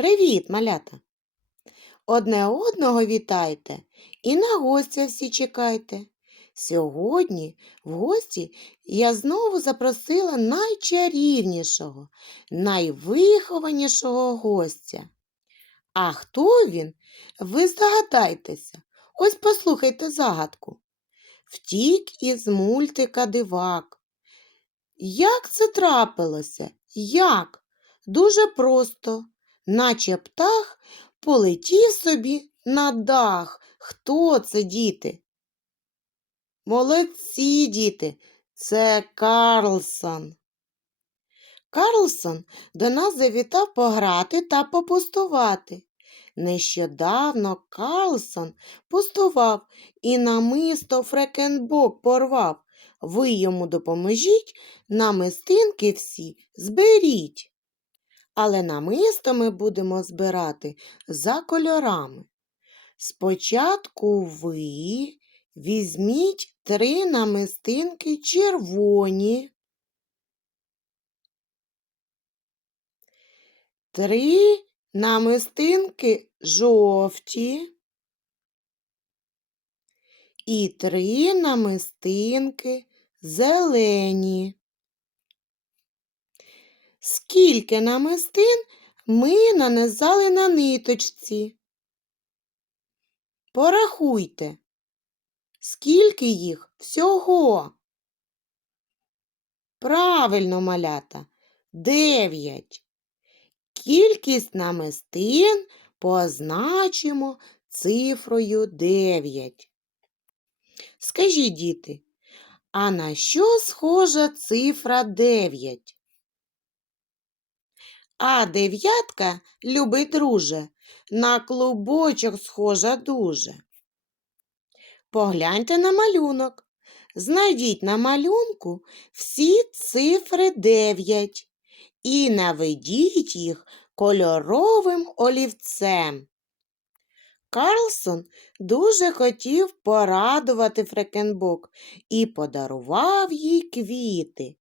Привіт, малята! Одне одного вітайте і на гостя всі чекайте. Сьогодні в гості я знову запросила найчарівнішого, найвихованішого гостя. А хто він? Ви здогадайтеся. Ось послухайте загадку. Втік із мультика дивак. Як це трапилося? Як? Дуже просто, наче птах полетів собі на дах. Хто це, діти? Молодці, діти, це Карлсон. Карлсон до нас завітав пограти та попустувати. Нещодавно Карлсон пустував і намисто Фрекенбок порвав. Ви йому допоможіть, намистинки всі зберіть. Але намисто ми будемо збирати за кольорами. Спочатку ви візьміть три намистинки червоні, три намистинки жовті і три намистинки зелені. Скільки намистин ми нанизали на ниточці? Порахуйте, скільки їх всього? Правильно, малята, дев'ять. Кількість намистин позначимо цифрою 9. Скажіть, діти, а на що схожа цифра 9? А дев'ятка, любий друже, на клубочок схожа дуже. Погляньте на малюнок. Знайдіть на малюнку всі цифри 9 і наведіть їх кольоровим олівцем. Карлсон дуже хотів порадувати Фрекенбок і подарував їй квіти.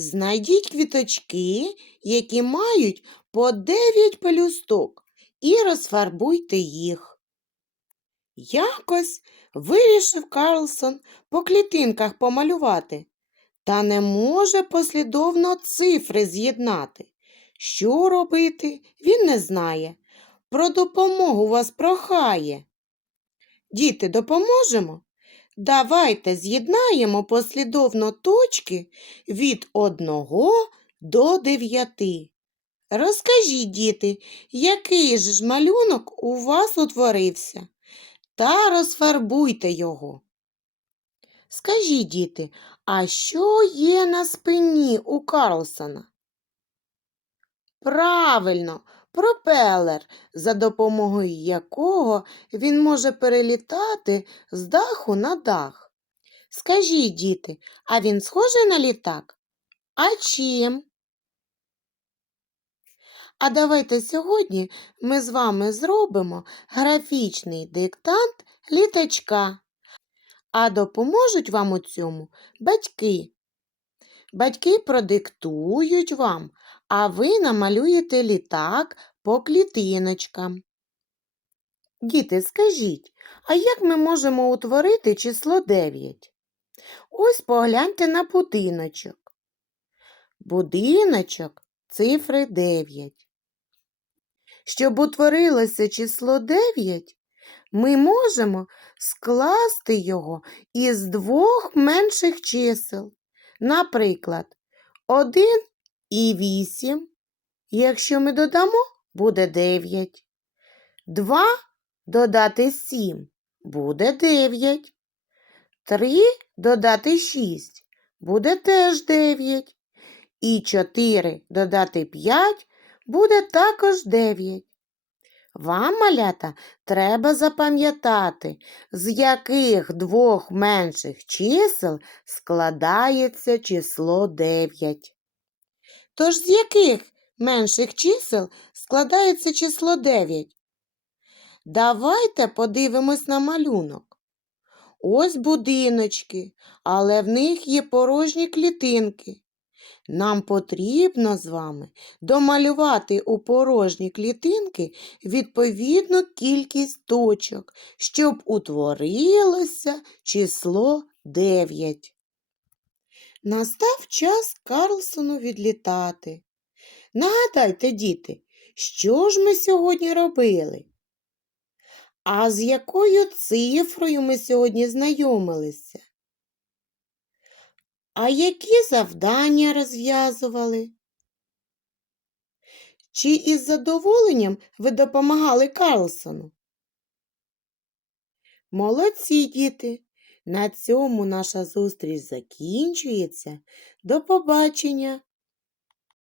Знайдіть квіточки, які мають по 9 пелюсток, і розфарбуйте їх. Якось вирішив Карлсон по клітинках помалювати, та не може послідовно цифри з'єднати. Що робити, він не знає. Про допомогу вас прохає. Діти, допоможемо? Давайте з'єднаємо послідовно точки від 1 до 9. Розкажіть, діти, який ж малюнок у вас утворився, та розфарбуйте його. Скажіть, діти, а що є на спині у Карлсона? Правильно, пропелер, за допомогою якого він може перелітати з даху на дах. Скажіть, діти, а він схожий на літак? А чим? А давайте сьогодні ми з вами зробимо графічний диктант літачка. А допоможуть вам у цьому батьки. Батьки продиктують вам, а ви намалюєте літак по клітиночкам. Діти, скажіть, а як ми можемо утворити число 9? Ось погляньте на будиночок. Будиночок цифри 9. Щоб утворилося число 9, ми можемо скласти його із двох менших чисел. Наприклад, 1 і 8. Якщо ми додамо, буде 9. 2 додати 7 буде 9. 3 додати 6 буде теж 9. І 4 додати 5 буде також 9. Вам, малята, треба запам'ятати, з яких двох менших чисел складається число 9. Тож з яких менших чисел складається число 9? Давайте подивимось на малюнок. Ось будиночки, але в них є порожні клітинки. Нам потрібно з вами домалювати у порожні клітинки відповідну кількість точок, щоб утворилося число 9. Настав час Карлсону відлітати. Нагадайте, діти, що ж ми сьогодні робили? А з якою цифрою ми сьогодні знайомилися? А які завдання розв'язували? Чи із задоволенням ви допомагали Карлсону? Молодці, діти! На цьому наша зустріч закінчується. До побачення!